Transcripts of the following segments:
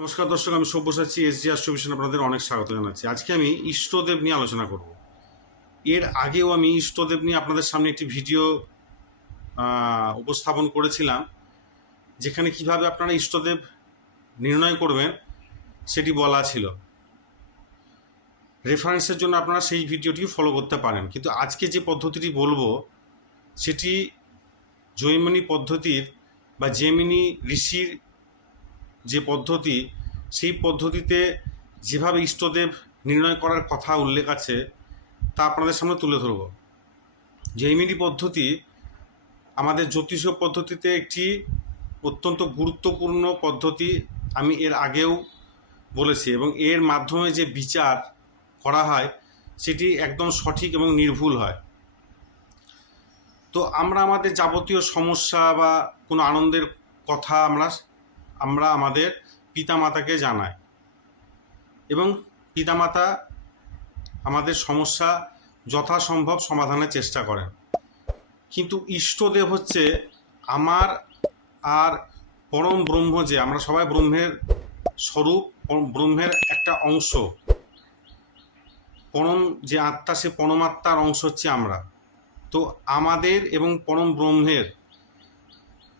নমস্কার দর্শক, আমি সব্যসাচী এসজি অ্যাস্ট্রোভিশন আপনাদের অনেক স্বাগত জানাচ্ছি। আজকে আমি ইষ্টদেব নিয়ে আলোচনা করব। এর আগেও আমি ইষ্টদেব নিয়ে আপনাদের সামনে একটি ভিডিও উপস্থাপন করেছিলাম, যেখানে কিভাবে আপনারা ইষ্টদেব নির্ণয় করবেন সেটি বলা ছিল। রেফারেন্সের জন্য আপনারা সেই ভিডিওটিও ফলো করতে পারেন। কিন্তু আজকে যে পদ্ধতিটি বলবো সেটি জৈমিনী পদ্ধতির বা জেমিনি ঋষির যে পদ্ধতি, সেই পদ্ধতিতে যেভাবে ইষ্টদেব নির্ণয় করার কথা উল্লেখ আছে তা আপনাদের সামনে তুলে ধরব। জৈমিনী পদ্ধতি আমাদের জ্যোতিষীয় পদ্ধতিতে একটি অত্যন্ত গুরুত্বপূর্ণ পদ্ধতি, আমি এর আগেও বলেছি, এবং এর মাধ্যমে যে বিচার করা হয় সেটি একদম সঠিক এবং নির্ভুল হয়। তো আমরা আমাদের যাবতীয় সমস্যা বা কোনো আনন্দের কথা আমরা আমাদের পিতামাতাকে জানাই, এবং পিতামাতা আমাদের সমস্যা যথাসম্ভব সমাধানের চেষ্টা করেন। কিন্তু ইষ্টদেব হচ্ছে আমার আর পরম ব্রহ্ম, যে আমরা সবাই ব্রহ্মের স্বরূপ, ব্রহ্মের একটা অংশ, পরম যে আত্মা, সে পরমাত্মার অংশ হচ্ছে আমরা। তো আমাদের এবং পরম ব্রহ্মের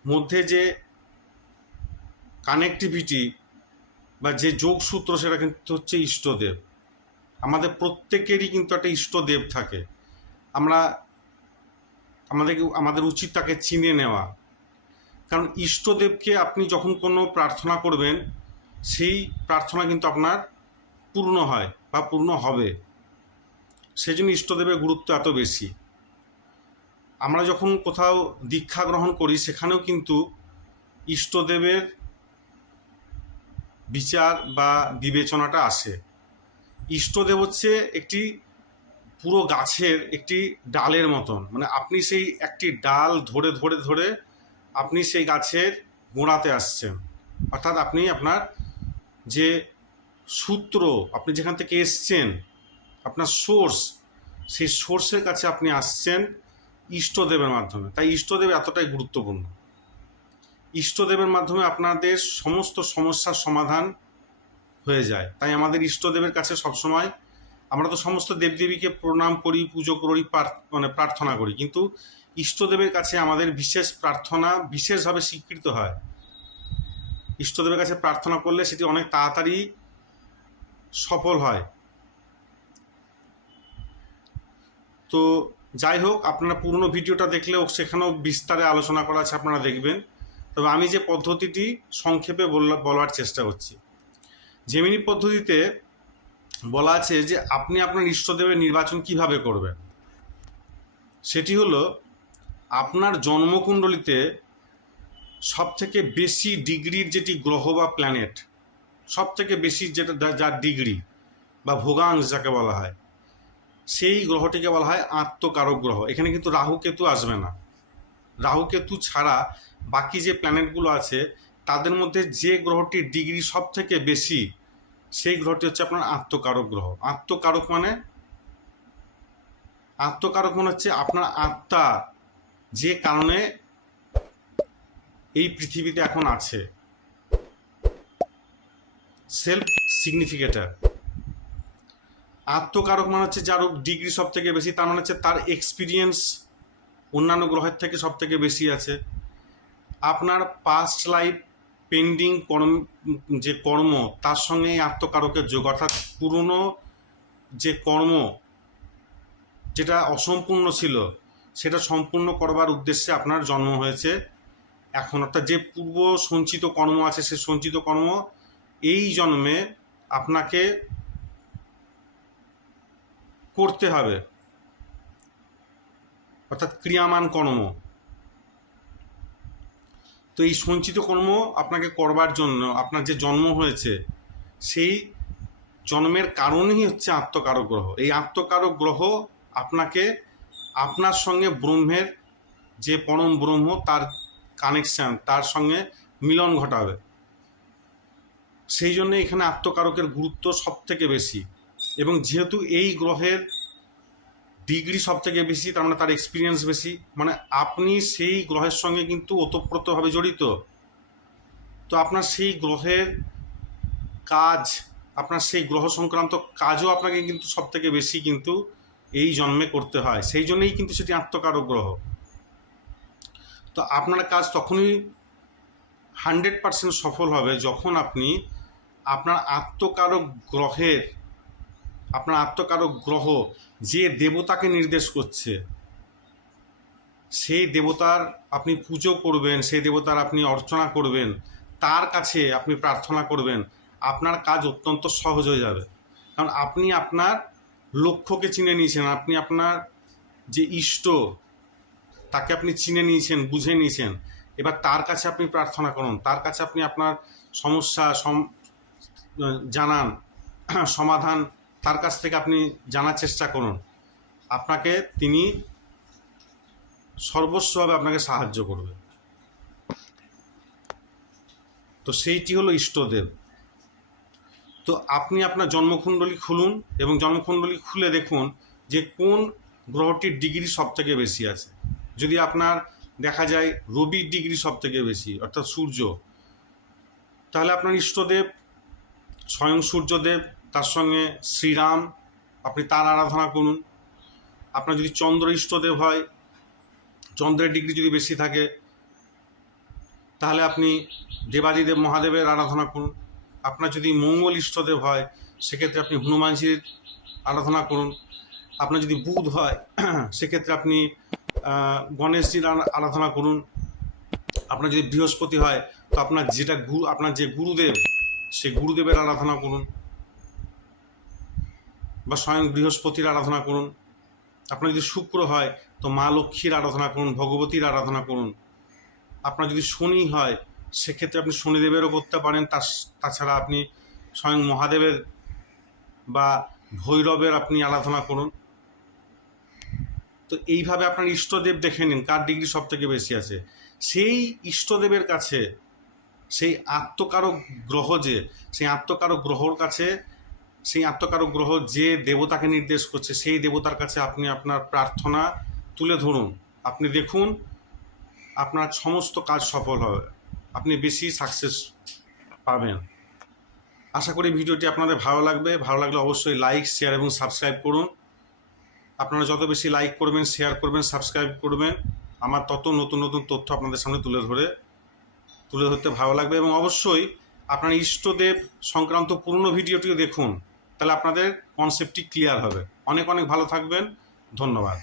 মধ্যে যে কানেক্টিভিটি বা যে যোগসূত্র, সেটা কিন্তু হচ্ছে ইষ্টদেব। আমাদের প্রত্যেকেরই কিন্তু একটা ইষ্টদেব থাকে। আমাদের উচিত তাকে চিনে নেওয়া, কারণ ইষ্টদেবকে আপনি যখন কোনো প্রার্থনা করবেন সেই প্রার্থনা কিন্তু আপনার পূর্ণ হয় বা পূর্ণ হবে। সেই জন্য ইষ্টদেবের গুরুত্ব এত বেশি। আমরা যখন কোথাও দীক্ষা গ্রহণ করি সেখানেও কিন্তু ইষ্টদেবের বিচার বা বিবেচনাটা আসে। ইষ্টদেব হচ্ছে একটি পুরো গাছের একটি ডালের মতন, মানে আপনি সেই একটি ডাল ধরে ধরে ধরে আপনি সেই গাছের গোড়াতে আসছেন, অর্থাৎ আপনি আপনার যে সূত্র, আপনি যেখান থেকে এসছেন, আপনার সোর্স, সেই সোর্সের কাছে আপনি আসছেন ইষ্টদেবের মাধ্যমে। তাই ইষ্টদেব এতটাই গুরুত্বপূর্ণ। ইষ্টদেবের মাধ্যমে আপনাদের সমস্ত সমস্যার সমাধান হয়ে যায়। তাই আমাদের ইষ্টদেবের কাছে সবসময়, আমরা তো সমস্ত দেবদেবীকে প্রণাম করি, পুজো করি, প্রার্থনা করি, কিন্তু ইষ্টদেবের কাছে আমাদের বিশেষ প্রার্থনা বিশেষভাবে স্বীকৃত হয়। ইষ্টদেবের কাছে প্রার্থনা করলে সেটি অনেক তাড়াতাড়ি সফল হয়। তো যাই হোক, আপনারা পুরনো ভিডিওটা দেখলেও সেখানেও বিস্তারে আলোচনা করা আছে, আপনারা দেখবেন। তবে আমি যে পদ্ধতিটি সংক্ষেপে বলার চেষ্টা করছি, জেমিনি পদ্ধতিতে বলা আছে যে আপনি আপনার ইষ্টদেবের নির্বাচন কিভাবে করবেন। সেটি হলো, আপনার জন্মকুণ্ডলিতে সবথেকে বেশি ডিগ্রির যেটি গ্রহ বা প্ল্যানেট, সবথেকে বেশি যেটা যার ডিগ্রি বা ভোগাংশ যাকে বলা হয়, সেই গ্রহটিকে বলা হয় আত্মকারক গ্রহ। এখানে কিন্তু রাহু কেতু আসবে না। রাহু কেতু ছাড়া বাকি যে প্ল্যানেটগুলো আছে তাদের মধ্যে যে গ্রহটির ডিগ্রি সব থেকে বেশি, সেই গ্রহটি হচ্ছে আপনার আত্মকারক গ্রহ। আত্মকারক মানে হচ্ছে আপনার আত্মা যে কারণে এই পৃথিবীতে এখন আছে, সেলফ সিগনিফিকেটার। আত্মকারক মানে হচ্ছে যার ডিগ্রি সব থেকে বেশি, তার মানে হচ্ছে তার এক্সপিরিয়েন্স অন্যান্য গ্রহের থেকে সব থেকে বেশি আছে। আপনার পাস্ট লাইফ পেন্ডিং যে কর্ম, তার সঙ্গে এই আত্মকারকের যোগ, অর্থাৎ পুরনো যে কর্ম যেটা অসম্পূর্ণ ছিল সেটা সম্পূর্ণ করবার উদ্দেশ্যে আপনার জন্ম হয়েছে এখন। অর্থাৎ যে পূর্ব সঞ্চিত কর্ম আছে, সে সঞ্চিত কর্ম এই জন্মে আপনাকে করতে হবে, অর্থাৎ ক্রিয়ামান কর্ম। তো এই সঞ্চিত কর্ম আপনাকে করবার জন্য আপনার যে জন্ম হয়েছে, সেই জন্মের কারণই হচ্ছে আত্মকারক গ্রহ। এই আত্মকারক গ্রহ আপনাকে আপনার সঙ্গে ব্রহ্মের যে পরম ব্রহ্ম, তার কানেকশান, তার সঙ্গে মিলন ঘটাবে। সেই জন্য এখানে আত্মকারকের গুরুত্ব সব থেকে বেশি। এবং যেহেতু এই গ্রহের ডিগ্রি সব থেকে বেশি, তার মানে তার এক্সপিরিয়েন্স বেশি, মানে আপনি সেই গ্রহের সঙ্গে কিন্তু ওতপ্রোতভাবে জড়িত। তো আপনার সেই গ্রহের কাজ, আপনার সেই গ্রহ সংক্রান্ত কাজও আপনাকে কিন্তু সব থেকে বেশি কিন্তু এই জন্মে করতে হয়, সেই জন্যই কিন্তু সেটি আত্মকারক গ্রহ। তো আপনার কাজ তখনই 100% সফল হবে যখন আপনি আপনার আত্মকারক গ্রহ যে দেবতাকে নির্দেশ করছে সেই দেবতার আপনি পুজো করবেন, সেই দেবতার আপনি অর্চনা করবেন, তার কাছে আপনি প্রার্থনা করবেন, আপনার কাজ অত্যন্ত সহজ হয়ে যাবে। কারণ আপনি আপনার লক্ষ্যকে চিনে নিয়েছেন, আপনি আপনার যে ইষ্ট তাকে আপনি চিনে নিয়েছেন, বুঝে নিয়েছেন। এবার তার কাছে আপনি প্রার্থনা করুন, তার কাছে আপনি আপনার সমস্যা জানান, সমাধান তার কাছ থেকে আপনি জানার চেষ্টা করুন। আপনাকে তিনি সর্বস্বভাবে আপনাকে সাহায্য করবে। তো সেইটি হলো ইষ্টদেব। তো আপনি আপনার জন্মকুণ্ডলী খুলুন এবং জন্মকুণ্ডলী খুলে দেখুন যে কোন গ্রহটির ডিগ্রি সব থেকে বেশি আছে। যদি আপনার দেখা যায় রবির ডিগ্রি সব থেকে বেশি, অর্থাৎ সূর্য, তাহলে আপনার ইষ্টদেব স্বয়ং সূর্যদেব, তার সঙ্গে শ্রীরাম, আপনি তার আরাধনা করুন। আপনার যদি চন্দ্র ইষ্টদেব হয়, চন্দ্রের ডিগ্রি যদি বেশি থাকে, তাহলে আপনি দেবাদিদেব মহাদেবের আরাধনা করুন। আপনার যদি মঙ্গল ইষ্টদেব হয়, সেক্ষেত্রে আপনি হনুমানজির আরাধনা করুন। আপনার যদি বুধ হয়, সেক্ষেত্রে আপনি গণেশজির আরাধনা করুন। আপনার যদি বৃহস্পতি হয়, তো আপনার যে গুরুদেব, সেই গুরুদেবের আরাধনা করুন বা স্বয়ং বৃহস্পতির আরাধনা করুন। আপনার যদি শুক্র হয়, তো মা লক্ষ্মীর আরাধনা করুন, ভগবতীর আরাধনা করুন। আপনার যদি শনি হয়, সেক্ষেত্রে আপনি শনিদেবেরও করতে পারেন। তাছাড়া আপনি স্বয়ং মহাদেবের বা ভৈরবের আপনি আরাধনা করুন। তো এইভাবে আপনার ইষ্টদেব দেখে নিন কার ডিগ্রি সব থেকে বেশি আছে। সেই ইষ্টদেবের কাছে, সেই আত্মকারক গ্রহ সেই আত্মকারক গ্রহ যে দেবতাকে নির্দেশ করছে, সেই দেবতার কাছে আপনি আপনার প্রার্থনা তুলে ধরুন। আপনি দেখুন আপনার সমস্ত কাজ সফল হবে, আপনি বেশি সাকসেস পাবেন। আশা করি ভিডিওটি আপনাদের ভালো লাগবে। ভালো লাগলে অবশ্যই লাইক, শেয়ার এবং সাবস্ক্রাইব করুন। আপনারা যত বেশি লাইক করবেন, শেয়ার করবেন, সাবস্ক্রাইব করবেন, আমার তত নতুন নতুন তথ্য আপনাদের সামনে তুলে ধরতে ভালো লাগবে। এবং অবশ্যই আপনার ইষ্টদেব সংক্রান্ত পুরনো ভিডিওটিও দেখুন, তাহলে আপনাদের কনসেপ্টটি ক্লিয়ার হবে। অনেক অনেক ভালো থাকবেন। ধন্যবাদ।